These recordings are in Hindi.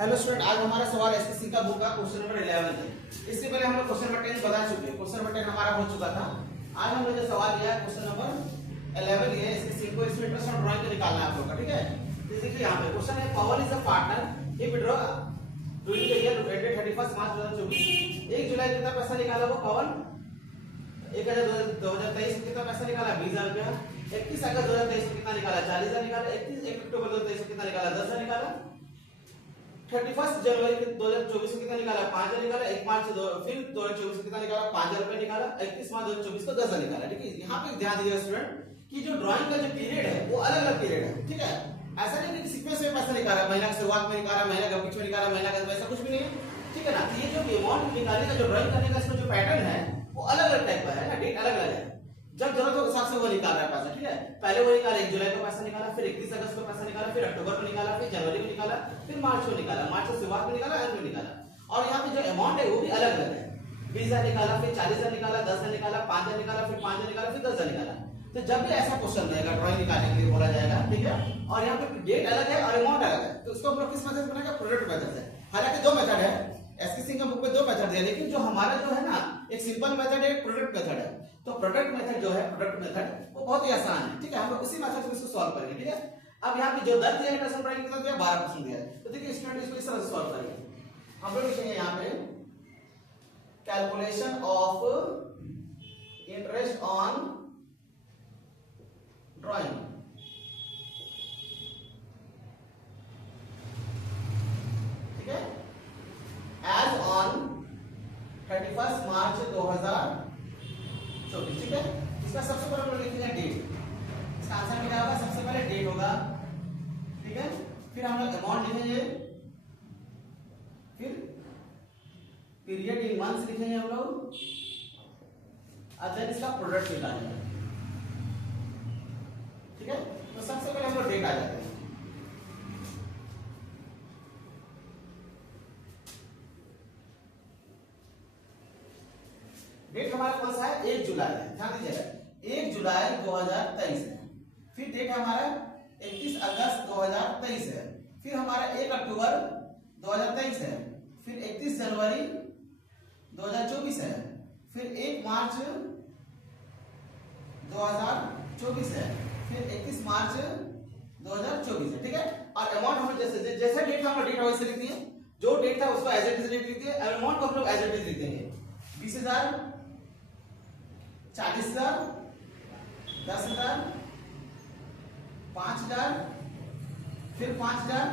हेलो स्टूडेंट, आज हमारा सवाल एसएससी का बुक का क्वेश्चन नंबर 11 है। इससे पहले हम लोग क्वेश्चन नंबर 10 बता चुके हैं। क्वेश्चन नंबर 10 हमारा हो चुका था। आज हम लोग जो सवाल लिया है क्वेश्चन नंबर 11 ये इसके सिंपल इसमें इंटरेस्ट ऑन ड्राइंग को निकालना है आप लोग का, ठीक है। तो देखिए यहाँ पे क्वेश्चन है, Pavan is a partner he withdraw during the year ended 31 March 2024। 1 जुलाई कितना पैसा निकाला वो पवन 2023 कितना पैसा निकाला 20,000 रुपया। 21 अगस्त 2023 कितना निकाला 40,000 निकाला। 1 अक्टूबर 2023 कितना निकाला 10,000 निकाला। 31 जनवरी 2024 को कितना निकाला 5,000 निकाला। 1 मार्च फिर 2024 को कितना निकाला 5,000 रुपए निकाला। 31 मार्च 2024 को 10,000 निकाला, ठीक है। यहाँ पे ध्यान दीजिएगा स्टूडेंट कि जो ड्राइंग का जो पीरियड है वो अलग अलग पीरियड है, ठीक है। ऐसा नहीं कि सीक्वेंस में पैसा निकाला, महीना की शुरुआत में निकाला, महीना के बीच में निकाला, महीना का ऐसा कुछ भी नहीं है, ठीक है ना। ये जो अमाउंट निकालने का जो ड्राइंग करने का इसका जो पैटर्न है वो अलग अलग टाइप का है ना, डेट अलग अलग है। जब जरूरत हो हिसाब से वो निकाल रहा है पैसा, ठीक है। पहले वो निकाला 1 जुलाई को पैसा निकाला, फिर 31 अगस्त को पैसा निकाला, फिर अक्टूबर को निकाला, फिर जनवरी को निकाला, फिर मार्च को निकाला, मार्च की शुरुआत में निकाला, अंत में निकाला। और यहाँ पे जो अमाउंट है वो भी अलग अलग है। 20,000 निकाला, फिर 40,000 निकाला, 10,000 निकाला, 5,000 निकाला, फिर 5,000 निकाला, फिर 10,000 निकाला। तो जब भी ऐसा क्वेश्चन रहेगा ड्राइंग निकालने के लिए बोला जाएगा, ठीक है। और यहाँ पे डेट अलग है और अमाउंट अलग है, तो इसको हम लोग किस मेथड से बनाएंगे, प्रोडक्ट मेथड से। हालांकि दो मेथड है, एसएससी का बुक में 2 मेथड है, लेकिन जो हमारा जो है ना एक सिंपल मेथड है, एक प्रोडक्ट मेथड है। तो प्रोडक्ट मेथड जो है, प्रोडक्ट मेथड वो बहुत ही आसान है, ठीक है। हम लोग उसी मेथड से इसको सॉल्व करेंगे, ठीक है। अब यहाँ पे जो 10 दिया है इंटरेस्ट ड्राइंग कितना दिया 12% दिया है। तो देखिए स्टूडेंट इसको इस तरह से सॉल्व करेंगे। हम लोग लिखेंगे यहाँ पे calculation of interest on drawing, ठीक है, एज ऑन 31 मार्च 2024, ठीक है। इसका सबसे पहले हम लोग लिखेंगे डेट। इसका आंसर क्या होगा, सबसे पहले डेट होगा, ठीक है। फिर हम लोग अमाउंट लिखेंगे, फिर पीरियड इन मंथ्स लिखेंगे हम लोग, और देन इसका प्रोडक्ट निकालेंगे, ठीक है। तो सबसे पहले हम लोग डेट आ जाते हैं। डेट हमारा कौन सा है, 1 जुलाई है, ध्यान दीजिएगा 1 जुलाई 2023 है। फिर डेट हमारा 31 अगस्त 2023 है। फिर हमारा 1 अक्टूबर 2023 है। फिर 31 जनवरी 2024 है। फिर 1 मार्च 2024 है। फिर 31 मार्च 2024 है, ठीक है। और अमाउंट हम जैसे जैसे डेट था हम डेट वैसे लिख दिए, जो डेट था उसको एज इट इज डेट लिख दिए, अमाउंट को हम लोग एज इट इज लिख देंगे। 20,000, 40,000, 10,000, 5,000, फिर 5,000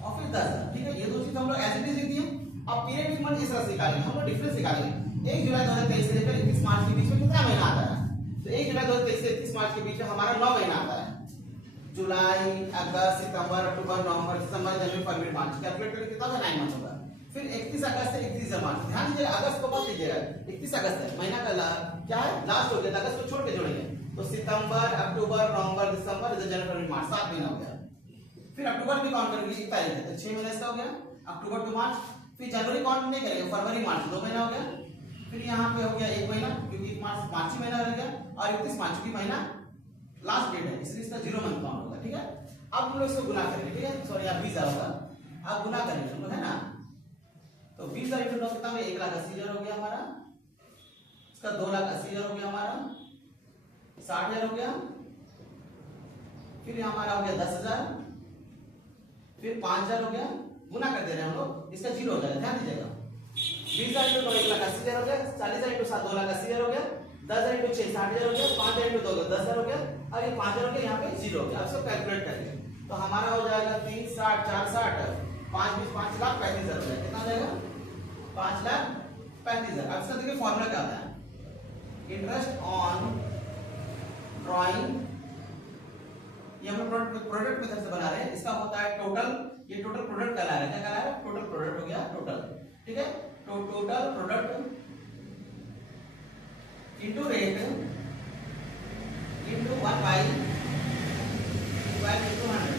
और फिर 10,000, ठीक है। ये 2 चीज हम लोग एज इट इज लिख दिए। अब पीरियड की मंथ इस तरह से निकालेंगे, हम लोग डिफरेंस निकालेंगे। 1 जुलाई 2023 से लेकर 31 मार्च के बीच में कितना महीना आता है, तो 1 जुलाई 2023 से 31 मार्च के बीच में हमारा 9 महीना आता है। जुलाई, अगस्त, सितंबर, अक्टूबर, नवंबर, दिसंबर, जनवरी, फरवरी, मार्च। कैलकुलेट करके कितना होगा 9 मंथ होगा। फिर 31 अगस्त से 31 मार्च, ध्यान दीजिएगा अगस्त को मत लीजिएगा, 31 अगस्त है महीना का क्या है लास्ट हो गया, अगस्त को छोड़ के जोड़ेंगे तो सितंबर, अक्टूबर, नवंबर, दिसंबर, जनवरी, फरवरी, मार्च 7 महीना हो गया। फिर अक्टूबर भी काउंट करेंगे, 1 तारीख है तो 6 महीने इसका हो गया, अक्टूबर टू मार्च। फिर जनवरी काउंट नहीं करेंगे, फरवरी मार्च 2 महीना हो गया। फिर यहाँ पे हो गया 1 महीना, क्योंकि 1 मार्च ही महीना रह गया, और 31 मार्च की महीना लास्ट डेट है, इसलिए इसका 0 मंथ काउंट होगा, ठीक है। अब हम लोग इसको गुना करेंगे, ठीक है, सॉरी यहाँ 20,000 होगा। अब गुना करेंगे हम लोग, है ना। तो 20,000 इंटू 9 कितना में 1,80,000 हो गया हमारा। इसका 2,80,000 हो गया हमारा, 60,000 हो गया। फिर हमारा हो गया 10,000, फिर 5,000 हो गया। गुना कर दे रहे हैं हम लोग, इसका 0 हो जाएगा, ध्यान दीजिएगा। 20,000 इंटू 9 1,80,000 हो गया, 40,000 इंटू 7 2,80,000 हो गया, 10,000 इंटू 6 60,000 हो गया, 5,000 इंटू 2 10,000 हो गया, और ये 5,000 हो गया, यहाँ पे 0 हो गया। अब इसको कैलकुलेट करेंगे तो हमारा हो जाएगा 3 60 4 60 5 20 5,35,000 हो जाएगा। कितना हो जाएगा 5,35,000। अब इसका देखिए फॉर्मूला क्या होता है, इंटरेस्ट ऑन ड्राइंग, ये हम प्रोडक्ट मेथड से बना रहे हैं। इसका होता है टोटल, ये टोटल प्रोडक्ट कहला रहा है, क्या कहला रहा है, टोटल प्रोडक्ट हो गया टोटल, ठीक है। तो total product into rate into 1 by 12 into 100।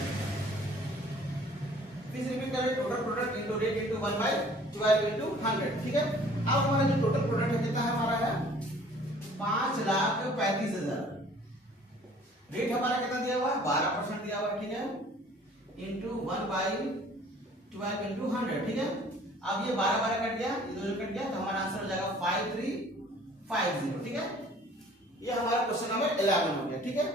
Please repeat करें, total product into rate into 1 by 12 into 100, ठीक है। अब हमारा जो टोटल प्रोडक्ट है कितना है, हमारा है 5,35,000। रेट हमारा कितना दिया हुआ है 12% दिया हुआ है, ठीक है, इंटू 1 बाई 12 into 100, ठीक है। अब ये 12 12 कट गया, ये 2 कट गया, तो हमारा आंसर हो जाएगा 5350, ठीक है। ये हमारा क्वेश्चन नंबर 11 हो गया, ठीक है।